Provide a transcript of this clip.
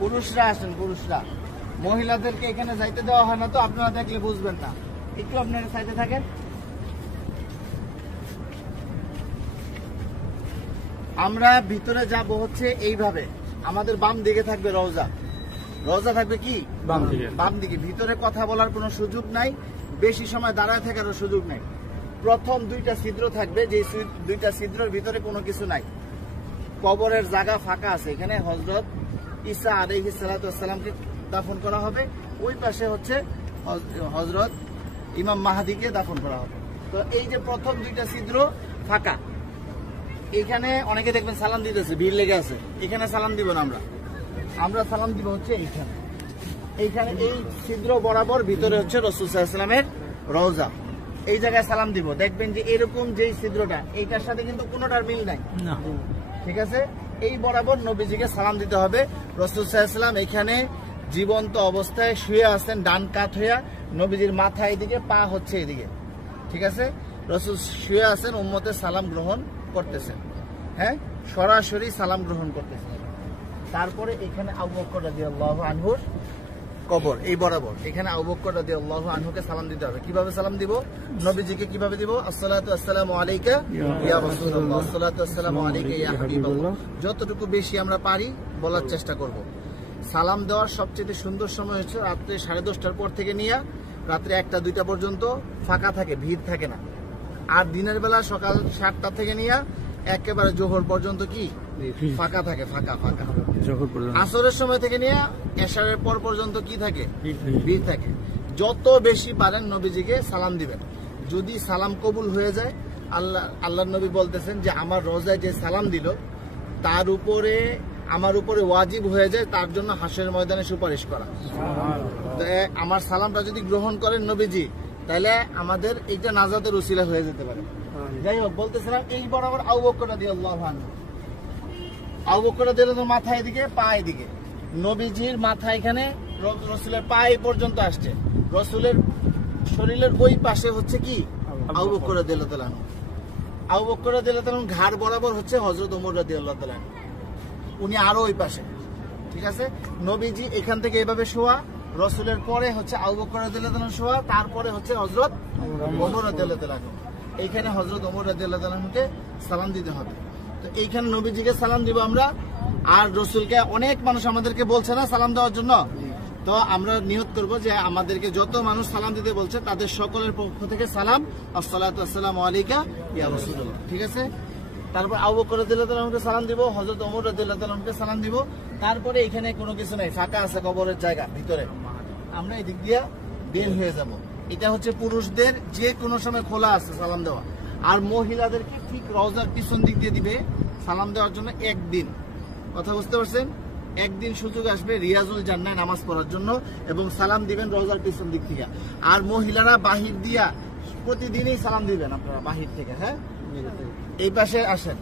পুরুষরা আসেন, পুরুষরা। মহিলাদেরকে এখানে যাইতে দেওয়া হয় না, তো আপনারা দেখলে বুঝবেন না। একটু আপনারা সাইডে থাকেন। আমরা ভিতরে যাব হচ্ছে এইভাবে। আমাদের বাম দিকে থাকবে রওজা। রওজা থাকবে কি বাম দিকে। ভিতরে কথা বলার কোনো সুযোগ নাই, বেশি সময় দাঁড়ায় থাকারও সুযোগ নাই। প্রথম দুইটা ছিদ্র থাকবে, যে দুইটা ছিদ্রের ভিতরে কোনো কিছু নাই। কবরের জায়গা ফাঁকা আছে। এখানে হযরত ঈসা আলাইহিস সালাতু ওয়াস সালামকে দাফন করা হবে। ওই পাশে হচ্ছে হযরত ইমাম মাহদিকে দাফন করা হবে। তো এই যে প্রথম দুইটা ছিদ্র ফাঁকা, এখানে অনেকে দেখবেন সালাম দিতেছে, ভিড় লেগে আছে। এখানে সালাম দিব না, আমরা সালাম দিব হচ্ছে এইখানে। এইখানে এই ছিদ্র বরাবর ভিতরে হচ্ছে রাসূল সাল্লাল্লাহু আলাইহি ওয়াসাল্লামের রওজা। এই জায়গায় সালাম দিব। দেখবেন যে এরকম যেই ছিদ্রটা, এইটার সাথে কিন্তু কোনোটার মিল নাই, ঠিক আছে? এই বরাবর নবীজিকে সালাম দিতে হবে। রাসূল সাল্লাল্লাহু আলাইহি ওয়াসাল্লাম এখানে জীবন্ত অবস্থায় শুয়ে আছেন, ডান কাত হইয়া। নবীজির মাথা এদিকে, পা হচ্ছে এদিকে, ঠিক আছে? রাসূল শুয়ে আছেন, উম্মতের সালাম গ্রহণ করতেছেন। হ্যাঁ, সরাসরি সালাম গ্রহণ করতেছেন। তারপরে এখানে আবু বকর রাদিয়াল্লাহু আনহুর কবর, এই বরাবর এখানে আবু বকর রাদিয়াল্লাহু আনহুকে সালাম দিতে হবে। কিভাবে সালাম দিব? নবীজিকে কিভাবে দিব? আসসালাতু আসসালামু আলাইকা ইয়া রাসূলুল্লাহ, আসসালাতু আসসালামু আলাইকা ইয়া হাবিবাল্লাহ। যতটুকু বেশি আমরা পারি বলার চেষ্টা করব। সালাম দেওয়ার সবচেয়ে সুন্দর সময় হচ্ছে রাত্রে 10:30টার পর থেকে নিয়ে রাত্রে 1টা-2টা পর্যন্ত ফাঁকা থাকে, ভিড় থাকে না। আর দিনের বেলা সকাল 7টা থেকে নিয়ে একেবারে জোহর পর্যন্ত কি ফাঁকা থাকে, ফাঁকা। আসরের সময় থেকে নিয়ে এশারের পর পর্যন্ত কি থাকে? ভিড় থাকে। যত বেশি পারেন নবীজিকে সালাম দিবেন। যদি সালাম কবুল হয়ে যায়, আল্লাহর নবী বলতেছেন যে আমার রওজায় যে সালাম দিল তার উপরে, আমার উপরে ওয়াজিব হয়ে যায় তার জন্য হাসরের ময়দানে সুপারিশ করা। আমার সালামটা যদি গ্রহণ করেন নবীজি, তাহলে আমাদের এইটা নাজাতের উসিলা হয়ে যেতে পারে। যাই হোক, বলতেছিলাম এই বরাবর আবু বকর রাদিয়াল্লাহু আনহু, আবু বকর রাদিয়াল্লাহু আনহু মাথা এদিকে, পা এদিকে। নবীজির মাথা এখানে, রাসূলের পা এই পর্যন্ত আসছে। রাসূলের শরীরের ওই পাশে হচ্ছে কি আবু বকর রাদিয়াল্লাহু আনহু। আবু বকর রাদিয়াল্লাহু আনহু ঘাড় বরাবর হচ্ছে হযরত ওমর রাদিয়াল্লাহু আনহু, উনি আরো ওই পাশে, ঠিক আছে? নবীজি এখান থেকে এইভাবে শোয়া, রাসূলের পরে হচ্ছে আবু বকর রাদিয়াল্লাহু আনহু শোয়া, তারপরে হচ্ছে হযরত ওমর রাদিয়াল্লাহু আনহু। এইখানে হযরত ওমর রাদিয়াল্লাহু আনহুকে সালাম দিতে হবে। তো এইখানে নবীজিকে সালাম দিব আমরা। আর রাসূলকে অনেক মানুষ আমাদেরকে বলছে না সালাম দেওয়ার জন্য, তো আমরা নিয়ত করব যে আমাদেরকে যত মানুষ সালাম দিতে বলছে তাদের সকলের পক্ষ থেকে সালাম, আসসালাতু আসসালামু আলাইকা ইয়া রাসূলুল্লাহ, ঠিক আছে? তারপর আবু বকর রাদিয়াল্লাহু আনহুকে সালাম দিব, হযরত ওমর রাদিয়াল্লাহু আনহুকে সালাম দিব। তারপরে এখানে কোনো কিছু নাই, ফাঁকা আছে কবরের জায়গা ভিতরে। আমরা এদিক দিয়ে বের হয়ে যাব। এটা হচ্ছে পুরুষদের যে কোনো সময় খোলা আছে সালাম দেওয়া। আর মহিলাদেরকে ঠিক রওজার পিছন দিক দিয়ে দিবে সালাম দেওয়ার জন্য একদিন। কথা বুঝতে পারছেন? একদিন সুযোগ আসবে রিয়াজুল জান্নাহ নামাজ পড়ার জন্য, এবং সালাম দিবেন রওজার পিছন দিক থেকে। আর মহিলারা বাহির দিয়া প্রতিদিনই সালাম দিবেন আপনারা বাহির থেকে। হ্যাঁ, এই পাশে আসেন।